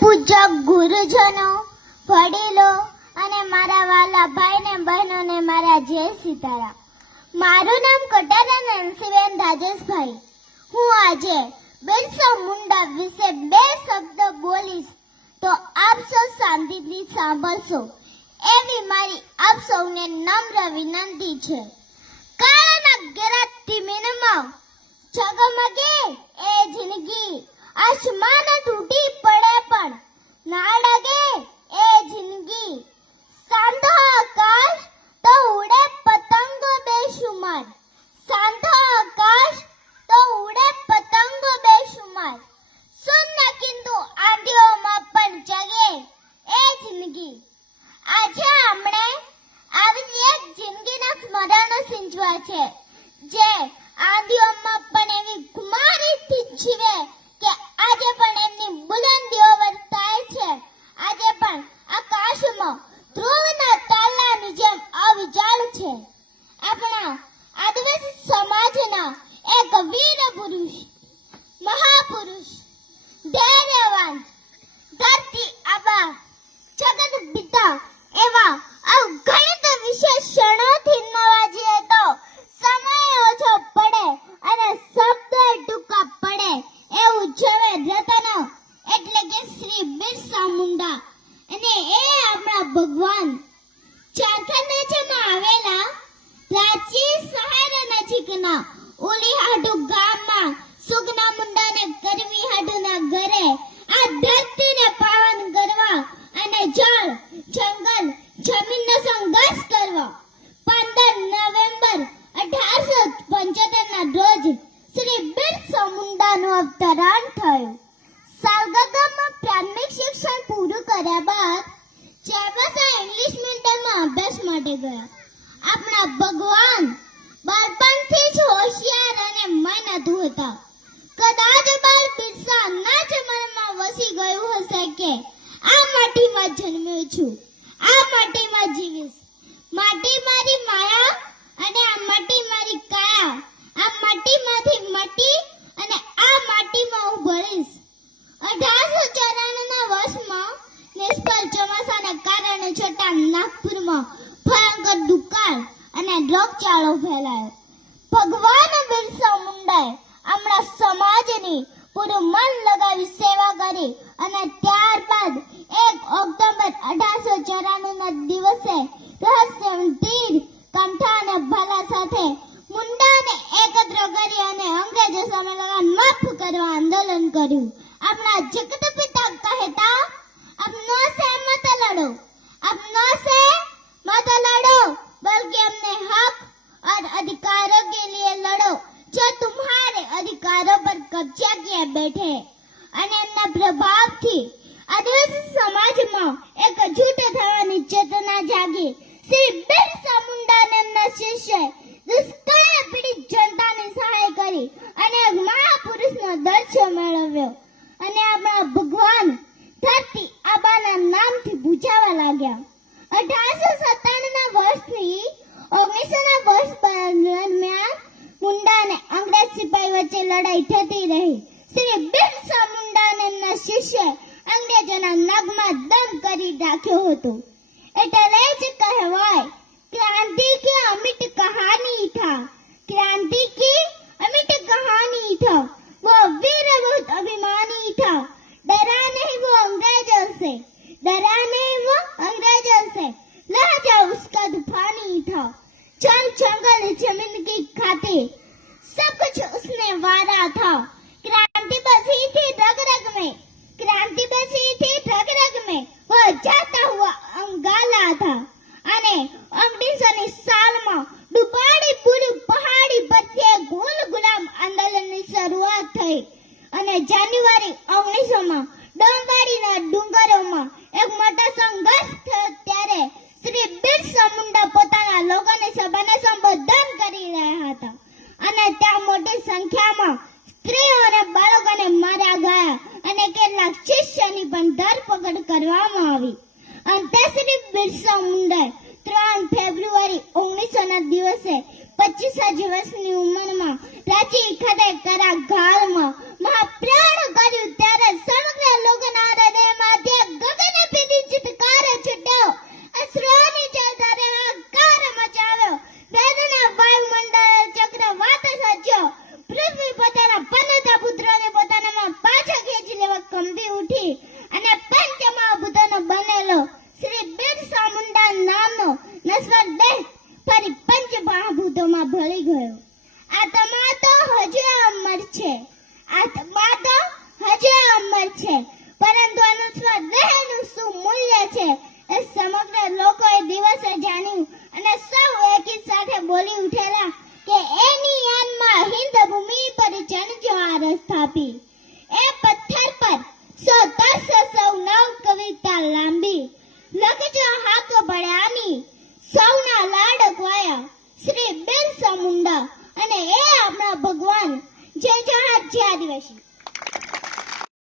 પૂજ્ય ગુરુજનો, વડીલો અને મારા વાલા ભાઈ ને બહેનોને મારા જય સીતારામ. મારું નામ કટારા નરસિંહબેન રાજેશભાઈ. હું આજે બિરસા મુંડા વિશે બે શબ્દ બોલીશ તો આપ સૌ શાંતિથી સાંભળશો એવી મારી આપ સૌને નમ્ર વિનંતી છે. કાળાના ઘેરા ટીમીનમાં ઝગમગે એ જિંદગી, આસમાન તૂટી પડે પણ ના ડગે એ જિંદગી. સાંધો આકાશ તો ઉડે પતંગો બેશુમાર, સાંધો આકાશ તો ઉડે પતંગો બેશુમાર. શૂન્ય કિંતુ આંધીઓમાં પણ જગે એ જિંદગી. આજે આપણે આવી એક જિંદગીના સ્મરણો સિંચવા છે જે આંધીઓમાં પણ એવી કુમારીથી જીવે કે આજે પણ એમની બુલંદીઓ વર્તાય છે. આજે પણ આકાશમાં ધ્રુવના તાલાની જેમ અવિચળ છે. આપણા આદિવાસી સમાજના એક વીર પુરુષ, મહાપુરુષ, ધૈર્યવાન, ધરતી આબા, જગત પિતા એવા અગણિત વિશેષણોથી નવાજીએ તો સમય ઓછો પડે અને શબ્દ ટૂંકા પડે એવું જવે રતન એટલે કે શ્રી બિરસા મુંડા. અને એ આપણા ભગવાન. ઝારખંડ રાજ્યમાં આવેલા રાંચી શહેર નજીકના ઉલીહાટુ ગામમાં સુગના મુંડાને કરવી હાટુના ઘરે આ ધરતીને પાવન કરવા અને જળ, જંગલ, જમીનનો સંઘર્ષ કરવા 15 નવેમ્બર 1875 ના રોજ શ્રી બિરસા મુંડાનું અવતરણ થયું. સાલગાગામાં પ્રાથમિક શિક્ષણ પૂરું કર્યા બાદ ચાબસા ઇંગ્લિશ મીડિયમમાં અભ્યાસ માટે ગયા. આપણા ભગવાન બાળપણથી જ હોશિયાર અને મહેનતુ હતા. કદાચ બાળ બિરસા ના જ મનમાં વસી ગયું હશે કે આ માટીમાં જન્મ્યો છું, આ માટીમાં જીવીશ. માટી મારી માયા અને આ માટી મારી કાયા. આ માટીમાંથી મટી અને આ માટીમાં હું ભરીશ. 1894 ના વર્ષમાં નિષ્ફળ ચોમાસાને કારણે છતાં નાગપુરમાં ભયંકર દુકાળ અને રોગચાળો ફેલાયો. ભગવાન બિરસા મુંડાએ આપણા સમાજની પૂરું મન લગાવી સેવા કરી અને ત્યારબાદ 1 ઓક્ટોબર 1894 ના દિવસે રહસ્યમય તીર, કંઠા અને ભાલા સાથે મુંડાને એકત્ર કરી અને અંગ્રેજો સામે લગામ માફ કરવા આંદોલન કર્યું. આપણા જગત પિતા કહેતા, अब नो से मत लड़ो, अब नो से मत लड़ो, बल्कि अपने हक और अधिकारों के लिए लड़ो जो तुम्हारे अधिकारों पर कब्जा किए बैठे. અને એમના પ્રભાવથી આદિવાસી સમાજમાં એક જૂથ થવાની ચેતના જાગી. શ્રી બિરસા મુંડાને એમના શિષ્ય દુષ્કાળ પીડિત જનતાની સહાય કરી અને એક મહાપુરુષનો દર્જો મેળવ્યો. અને આપણા ભગવાન ધરતી આબાના નામથી પૂજાવા લાગ્યા. 1897 ના વર્ષથી 1900 ના વર્ષ દરમિયાન મુંડાને અંગ્રેજ સિપાહી વચ્ચે લડાઈ થતી રહી. શ્રી બિરસા મુંડાને એમના શિષ્ય અંગ્રેજોના નગમાં દમ કરી રાખ્યો હતો. એટલે જ કહેવાય, ક્રાંતિ કી અમિટ કહાની થા, ક્રાંતિ કી અમિટ કહાની થા, वो वीर बहुत अभिमानी था, डरा नहीं वो अंग्रेजों से, डरा नहीं वो अंग्रेजों से, लहजा उसका तूफानी था, जल जंगल जमीन की खातिर सब कुछ उसने वारा था. क्रांति बसी थी रग रग में, क्रांति बसी थी रग रग में, वो जाता हुआ अंगाला था. અને 1900 સાલમાં ડુબાડી પૂરું પહાડી પ્રત્યે ગોલ ગુલામ આંદોલનની શરૂઆત થઈ. અને જાન્યુઆરી 1900 ડોંબાડીના ડુંગરોમાં એક મોટો સંઘર્ષ થયો. ત્યારે શ્રી બિરસા મુંડા પોતાના લોકોને સભાને સંબોધન કરી રહ્યા હતા અને ત્યાં મોટી સંખ્યામાં સ્ત્રીઓ અને બાળકોને માર્યા ગયા અને કેટલાક શિષ્યની પણ ધરપકડ કરવામાં આવી. અંતે શ્રી બિરસા મુંડાએ 3 ફેબ્રુઆરી 1900 ના દિવસે 25 વર્ષની ઉંમરમાં રાંચી ખાતે કારાગારમાં મહાપ્રાણ કર્યું. ત્યારે સમગ્ર લોકોના હૃદયમાં ઉઠી અને પંચમહાભૂતોનો બનેલો શ્રી બિરસા મુંડા નામનો નશ્વર દેહ ફરી પંચમહાભૂતોમાં ભળી ગયો. આત્મા તો હજુ અમર છે, આત્મા તો હજુ અમર છે, પરંતુ અનુસ્વાર દેહનું શું મૂલ્ય છે